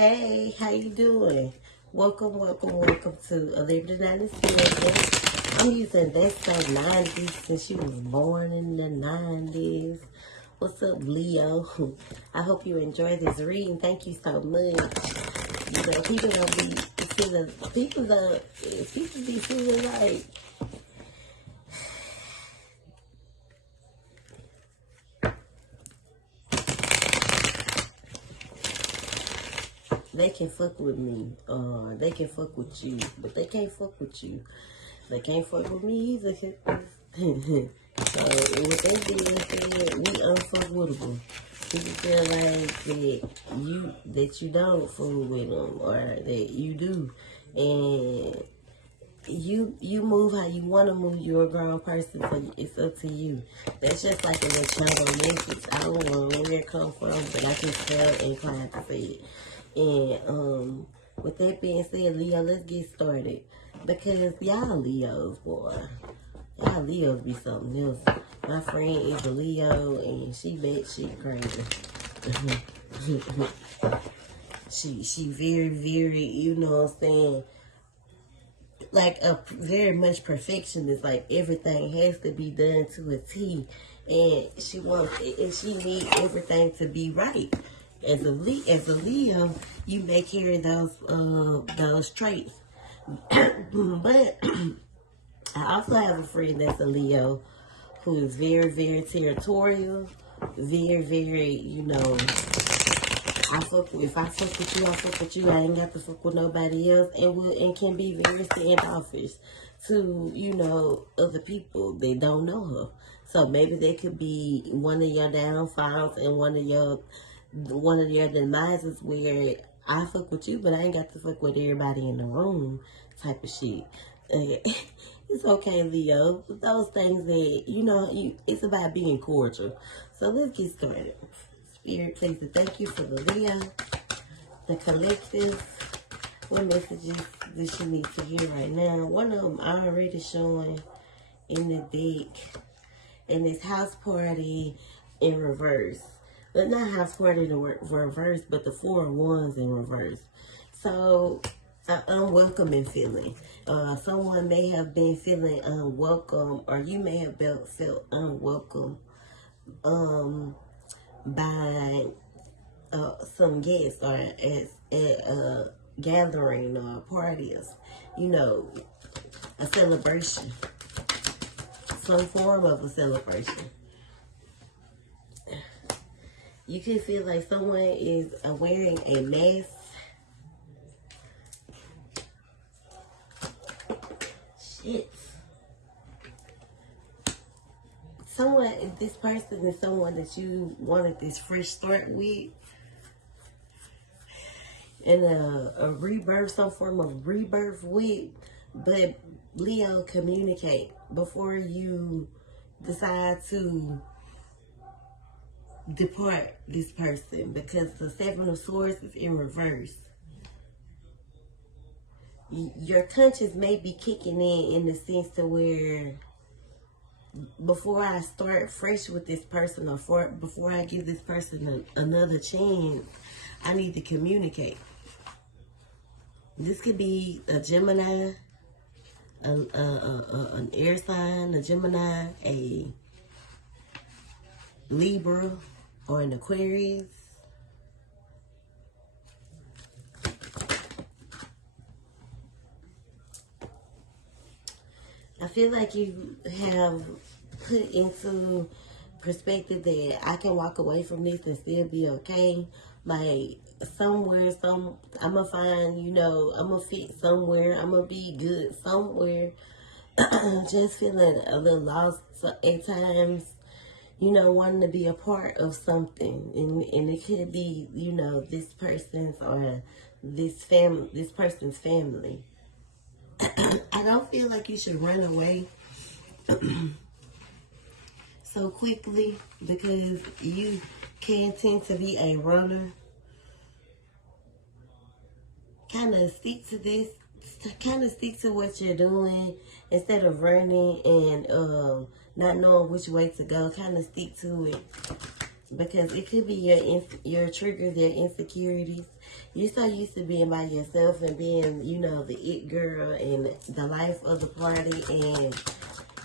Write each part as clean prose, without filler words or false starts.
Hey, how you doing? Welcome to A Liberty 97. I'm using that so 90s since she was born in the 90s. What's up, Leo? I hope you enjoy this reading. Thank you so much. You know, people don't be feeling, people be feeling like, they can fuck with me, they can fuck with you, but they can't fuck with you. They can't fuck with me either. So with that being said, we unfuckwittable. People feel like that you don't fool with them, or that you do, and you move how you want to move. You're a grown person, so it's up to you. That's just like a little Channel message. I don't know where it comes from, but I can feel inclined to say it. And with that being said, Leo, let's get started. Because y'all Leos, boy. Y'all Leos be something else. My friend is a Leo, and she crazy. she very, you know what I'm saying, like a very much perfectionist. Like everything has to be done to a T, and she needs everything to be right. As a Leo, you may carry those traits. But I also have a friend that's a Leo who is very territorial, very, you know, if I fuck with you, I fuck with you. I ain't got to fuck with nobody else, and can be very standoffish to, you know, other people that don't know her. So maybe they could be one of your downfalls and one of your demises, where I fuck with you, but I ain't got to fuck with everybody in the room type of shit. It's okay, Leo. Those things that, you know, it's about being cordial. So let's get started. Spirit, please, thank you for the Leo, the collective. What messages does she need to hear right now? One of them already showing in the deck, and it's house party in reverse. But not house party in reverse, but the 4 of Wands in reverse. So, an unwelcoming feeling. Someone may have been feeling unwelcome, or you may have felt unwelcome by some guests, or at a gathering or parties. You know, a celebration. Some form of a celebration. You can feel like someone is wearing a mask. Shit. This person is someone that you wanted this fresh start with. And a rebirth, some form of rebirth with. But Leo, communicate before you decide to depart this person, because the 7 of Swords is in reverse. Your conscience may be kicking in the sense to where, before I start fresh with this person, or before I give this person another chance, I need to communicate. This could be a Gemini, an air sign, a Gemini, a Libra, or an Aquarius. I feel like you have put into perspective that I can walk away from this and still be okay. Like somewhere, I'm gonna find, you know, I'm gonna fit somewhere, I'm gonna be good somewhere. Just feeling a little lost at times, you know, wanting to be a part of something, and it could be, you know, this person's or this person's family. I don't feel like you should run away so quickly, because you can tend to be a runner. Kind of stick to this. Kind of stick to what you're doing instead of running and not knowing which way to go. Kind of stick to it. because it could be your triggers, your insecurities. You're so used to being by yourself and being, you know, the it girl and the life of the party, and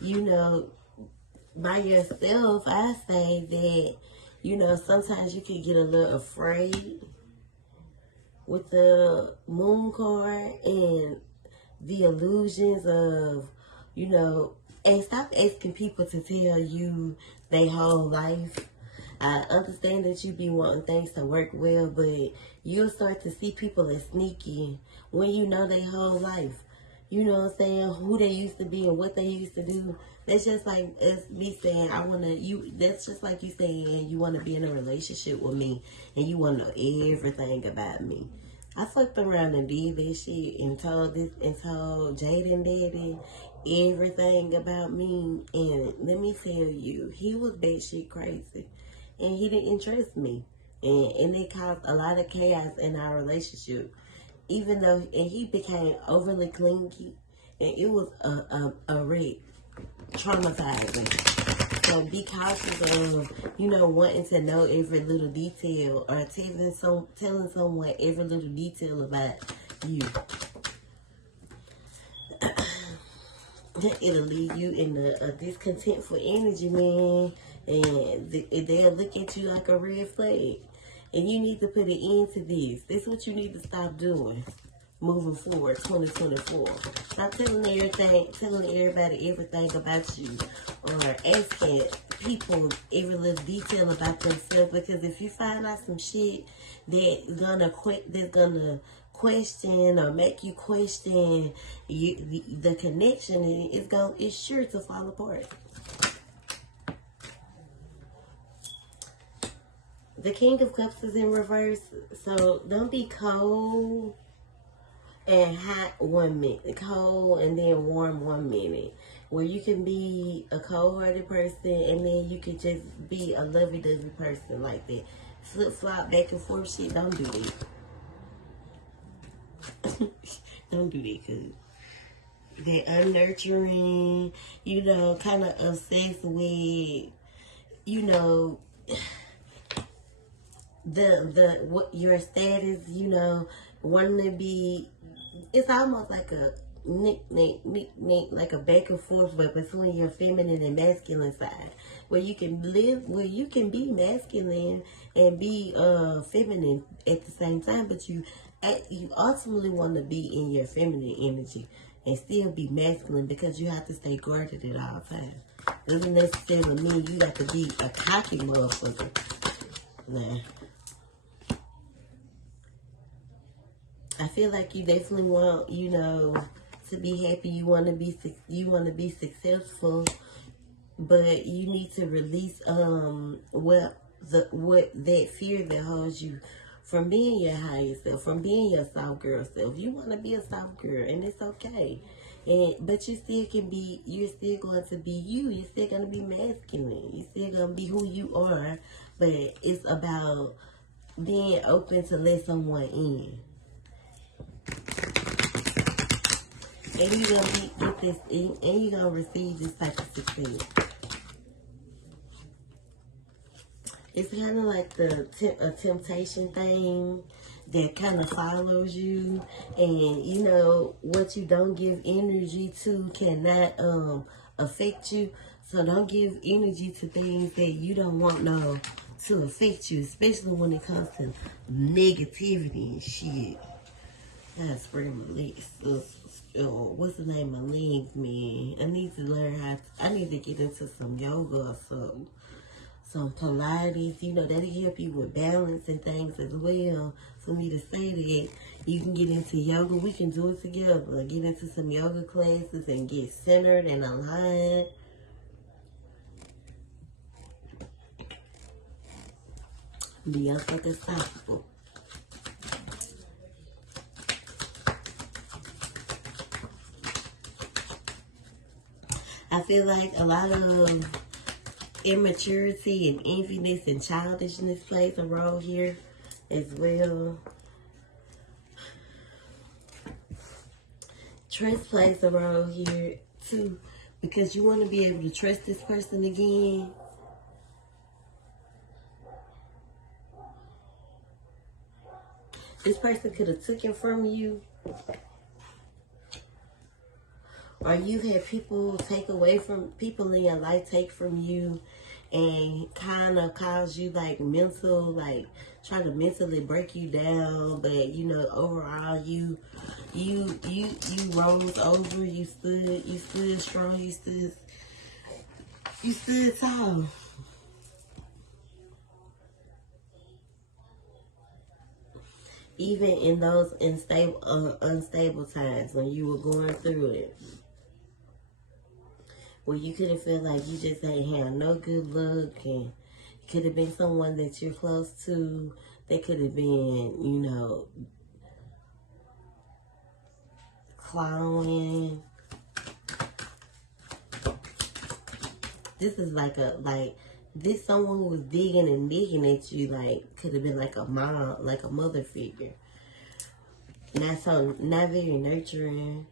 you know, by yourself. I say that, you know, sometimes you can get a little afraid with the moon card and the illusions of, you know, and stop asking people to tell you their whole life. I understand that you be wanting things to work well, but you'll start to see people as sneaky when you know their whole life. You know what I'm saying? Who they used to be and what they used to do. That's just like us me saying that's just like you saying you wanna be in a relationship with me and you wanna know everything about me. I fucked around and did this shit and told Jaden Daddy everything about me, and let me tell you, he was batshit crazy. And he didn't trust me. And it caused a lot of chaos in our relationship. Even though, and he became overly clingy, and it was a wreck, traumatizing. So be cautious of, you know, wanting to know every little detail or telling someone every little detail about you. It'll leave you in a discontentful energy, man. And they'll look at you like a red flag. And you need to put an end to this. This is what you need to stop doing moving forward, 2024. Stop telling everybody everything about you, or asking people every little detail about themselves. Because if you find out some shit that's gonna question or make you question the connection, it's sure to fall apart. The King of Cups is in reverse, so don't be cold and hot 1 minute, cold and then warm 1 minute, where you can be a cold-hearted person and then you can just be a lovey-dovey person like that. Flip-flop back and forth shit, don't do that. Don't do that, cause they're unnurturing, you know, kind of obsessed with, you know, what your status, you know, wanting to be. It's almost like a nickname, like a back and forth, but between your feminine and masculine side, where you can be masculine and be feminine at the same time, but you ultimately want to be in your feminine energy and still be masculine, because you have to stay guarded at all times. Doesn't necessarily mean you got to be a cocky motherfucker. Nah. I feel like you definitely want, you know, to be happy. You want to be successful, but you need to release what that fear that holds you from being your higher self, from being your soft girl self. You want to be a soft girl, and it's okay. But you're still going to be you. You're still going to be masculine. You're still going to be who you are. But it's about being open to let someone in. And you're going to and you're going to receive this type of success. It's kind of like a temptation thing that kind of follows you, and you know what you don't give energy to cannot affect you. So don't give energy to things that you don't want to affect you, especially when it comes to negativity and shit. I spray my legs. What's the name of my legs, man? I need to learn I need to get into some yoga or something. Some Pilates, you know, that'll help you with balance and things as well. For me to say that you can get into yoga, we can do it together. Get into some yoga classes and get centered and aligned. Be unstoppable. I feel like a lot of immaturity and enviness and childishness plays a role here as well. Trust plays a role here too, because you want to be able to trust this person again. This person could have taken from you, or you've had people take away from, people in your life take from you and kind of cause you like mental, like try to mentally break you down. But you know, overall you rose over, you stood strong, you stood tall. Even in those unstable times when you were going through it, where you could have felt like you just ain't had no good luck, and it could have been someone that you're close to, they could have been, you know, clowning. This is like this someone who was digging and digging at you, like could have been like a mom, like a mother figure. Not very nurturing.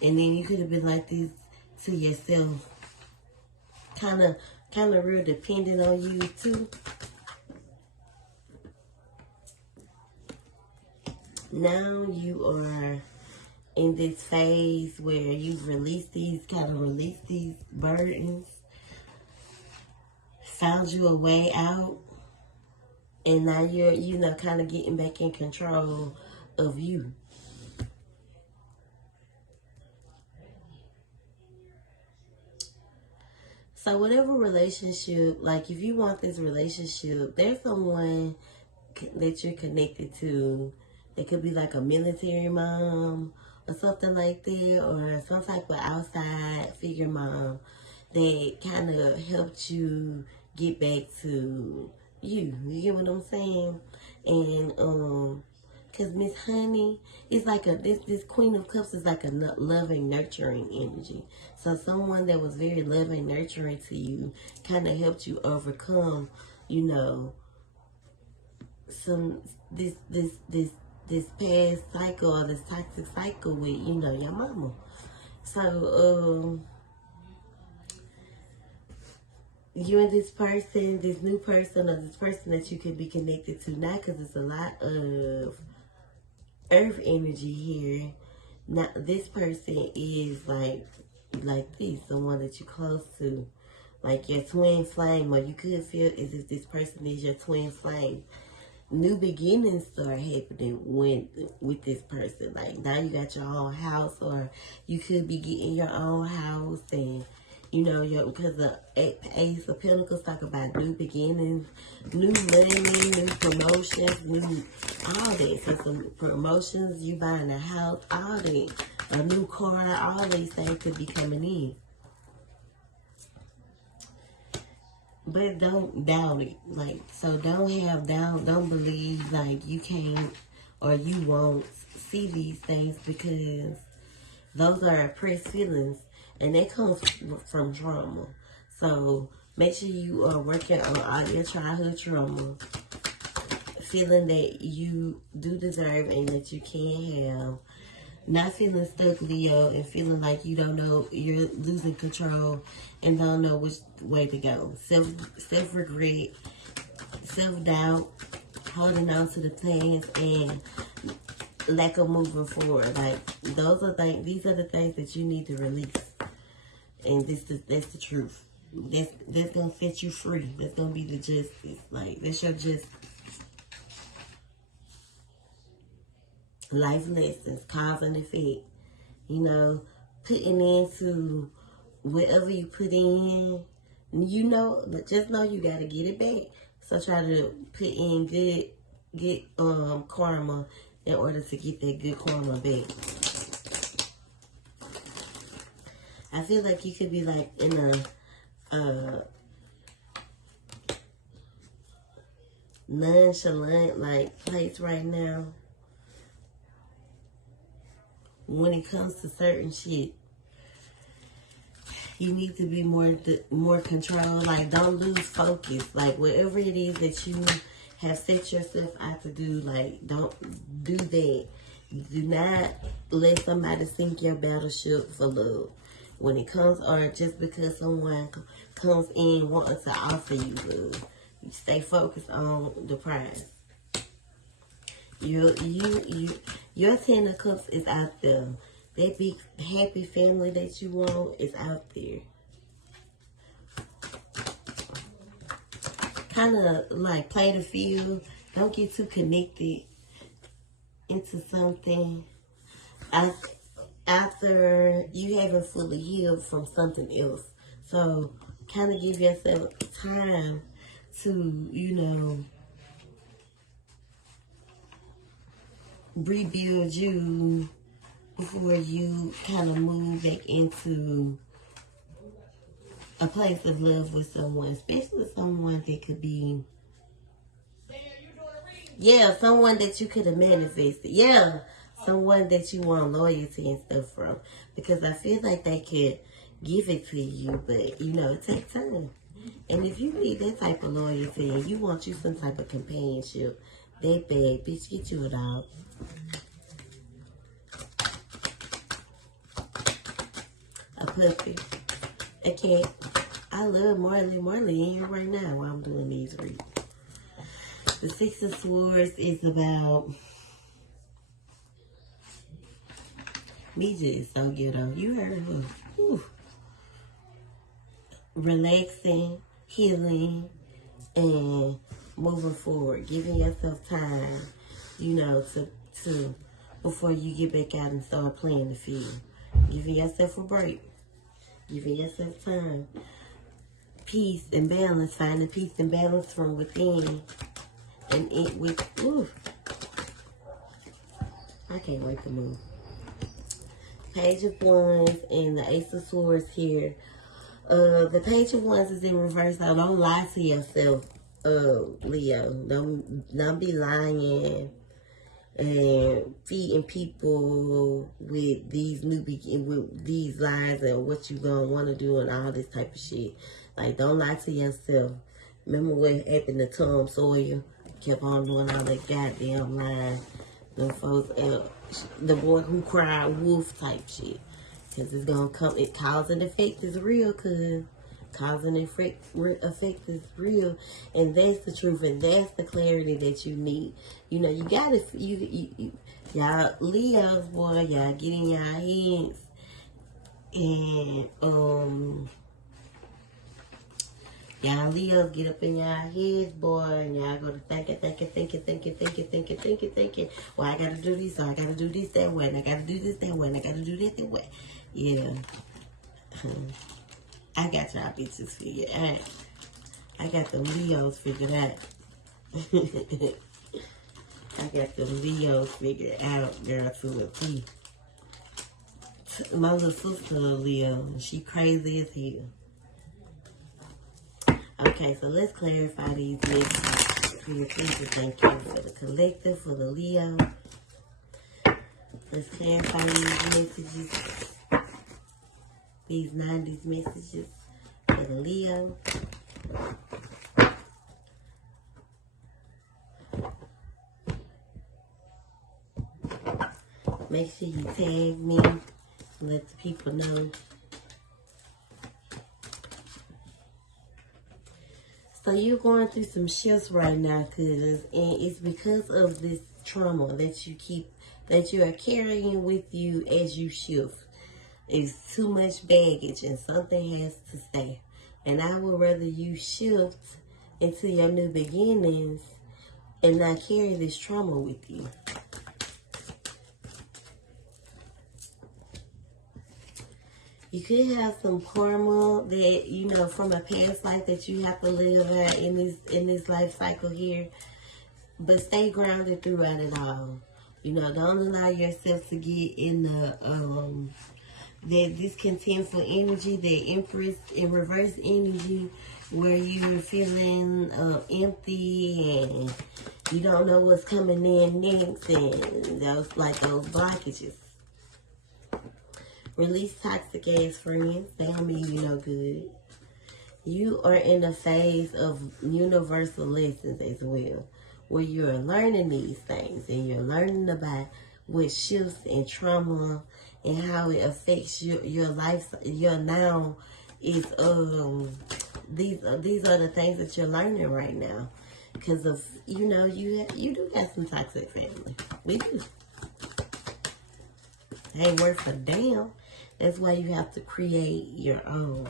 And then you could have been like this to yourself. Kind of real dependent on you too. Now you are in this phase where you've released these burdens, found you a way out, and now you're, you know, kind of getting back in control of you. So whatever relationship, like if you want this relationship, there's someone that you're connected to. It could be like a military mom or something like that, or some type of outside figure mom that kind of helped you get back to you. You get what I'm saying? And cause Miss Honey is like this Queen of Cups is like a loving, nurturing energy. So someone that was very loving, nurturing to you kind of helped you overcome, you know, this past cycle, or this toxic cycle with, you know, your mama. So you and this person, this new person, or this person that you could be connected to now, because it's a lot of earth energy here. Now this person is like this, someone that you're close to, like your twin flame, or you could feel as if this person is your twin flame. New beginnings start happening with this person. Like now you got your own house, or you could be getting your own house, and you know, because the Ace of Pentacles talk about new beginnings, new money, new promotions, new all that. So some promotions, you buying a house, all that, a new car, all these things could be coming in. But don't doubt it. Like, so don't believe like you can't or you won't see these things, because those are repressed feelings, and that comes from trauma. So make sure you are working on all your childhood trauma, feeling that you do deserve and that you can have. Not feeling stuck, Leo, and feeling like you don't know, you're losing control and don't know which way to go. Self-regret, self-doubt, holding on to the plans, and lack of moving forward. Like, these are the things that you need to release. And that's the truth. That's gonna set you free. That's gonna be the justice. Like, that's your justice. Life lessons, cause and effect. You know, putting into whatever you put in, you know, just know you gotta get it back. So try to put in good karma in order to get that good karma back. I feel like you could be like in a nonchalant like place right now when it comes to certain shit. You need to be more controlled. Like, don't lose focus. Like, whatever it is that you have set yourself out to do, like, don't do that. Do not let somebody sink your battleship for love. When it comes, or just because someone comes in wanting to offer you love. You stay focused on the prize. Your 10 of Cups is out there. That big happy family that you want is out there. Kind of like play the field. Don't get too connected into something after you haven't fully healed from something else. So kind of give yourself time to, you know, rebuild you before you kind of move back into a place of love with someone, especially someone that could be, yeah, someone that you could have manifested. Yeah, someone that you want loyalty and stuff from. Because I feel like they could give it to you, but, you know, it takes time. And if you need that type of loyalty and you want you some type of companionship, that bad, bitch, get you a dog. A puppy. A cat. I love Marley. Marley in here right now while I'm doing these reads. The Six of Swords is about Mija is so ghetto. You heard her. Whew. Relaxing, healing, and moving forward. Giving yourself time, you know, to before you get back out and start playing the field. Giving yourself a break. Giving yourself time. Peace and balance. Finding peace and balance from within. And it with, ooh. I can't wait to move. Page of Wands and the Ace of Swords here. The Page of Wands is in reverse. Now, don't lie to yourself, Leo. Don't be lying and feeding people with these with these lies and what you gonna want to do and all this type of shit. Like, don't lie to yourself. Remember what happened to Tom Sawyer? Kept on doing all that goddamn lying. The folks, the boy who cried wolf type shit. Because it's going to come, cause and effect is real, cause cause and effect is real. And that's the truth, and that's the clarity that you need. You know, you got to, y'all Leos, boy, y'all get in y'all heads. And, y'all Leos get up in y'all heads, boy, and y'all go to thinking. Well, I gotta do this, so I gotta do this that way, and I gotta do this that way, and I gotta do that way. Yeah. I got y'all bitches figured out. I got them Leos figured out. I got them Leos figured out, girl, to a T. My little sister, Leo, she crazy as hell. Okay, so let's clarify these messages for your people. Thank you for the collective, for the Leo. Let's clarify these messages. These 90s messages for the Leo. Make sure you tag me. Let the people know. So you're going through some shifts right now, and it's because of this trauma that you are carrying with you as you shift. It's too much baggage, and something has to stay. And I would rather you shift into your new beginnings and not carry this trauma with you. You could have some karma that, you know, from a past life that you have to live out in this life cycle here. But stay grounded throughout it all. You know, don't allow yourself to get in the that discontentful energy, that Empress in reverse energy, where you're feeling empty and you don't know what's coming in next, and those blockages. Release toxic ass friends. They don't mean you no good. You are in a phase of universal lessons as well, where you're learning these things and you're learning about what shifts and trauma and how it affects your life. Your now is these are the things that you're learning right now. Because of, you know, you do have some toxic family. We do. They ain't worth a damn. That's why you have to create your own.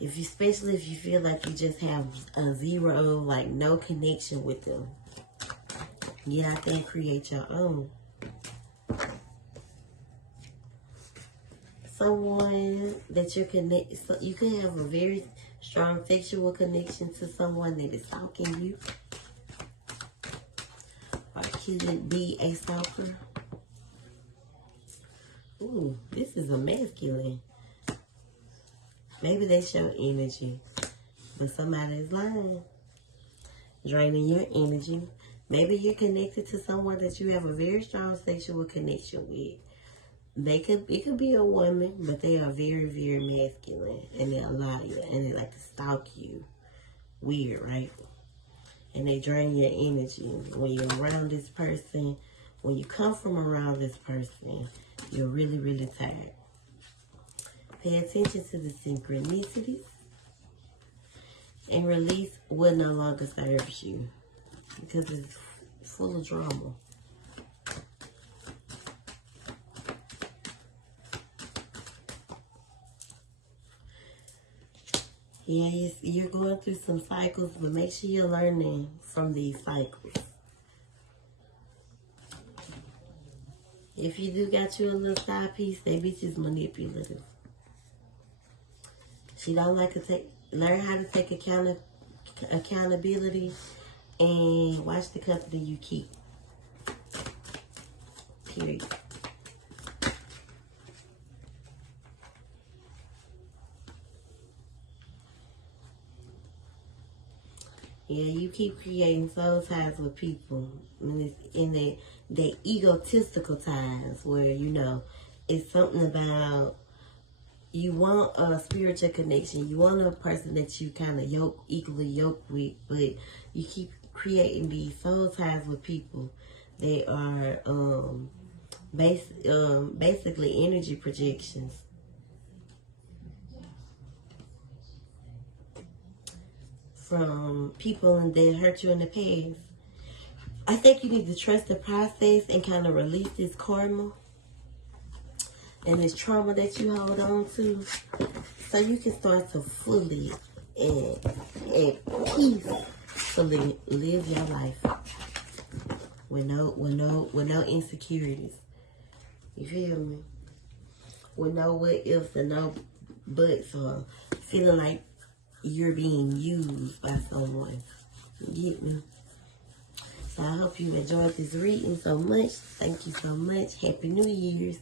Especially if you feel like you just have a zero, like no connection with them. Get out there and create your own. Someone that you're connected, so you can have a very strong sexual connection to someone that is stalking you. Or could it be a stalker? Ooh, this is a masculine. Maybe they show energy, but somebody is lying, draining your energy. Maybe you're connected to someone that you have a very strong sexual connection with. It could be a woman, but they are very, very masculine, and they're a liar, and they like to stalk you. Weird, right? And they drain your energy. When you're around this person, when you come from around this person, you're really, really tired. Pay attention to the synchronicities and release what no longer serves you, because it's full of drama. Yeah, you're going through some cycles, but make sure you're learning from these cycles. If you do got you a little side piece, that bitch is manipulative. She don't like to learn how to take accountability and watch the company you keep. Period. Yeah, you keep creating soul ties with people. And it's in the egotistical ties where, you know, it's something about you want a spiritual connection. You want a person that you kind of equally yoked with, but you keep creating these soul ties with people. They are basically energy projections. From people that hurt you in the past. I think you need to trust the process and kind of release this karma and this trauma that you hold on to, so you can start to fully and peacefully live your life with no insecurities. You feel me? With no what ifs and no buts, or feeling like you're being used by someone. You get me? So I hope you enjoyed this reading so much. Thank you so much. Happy New Year's.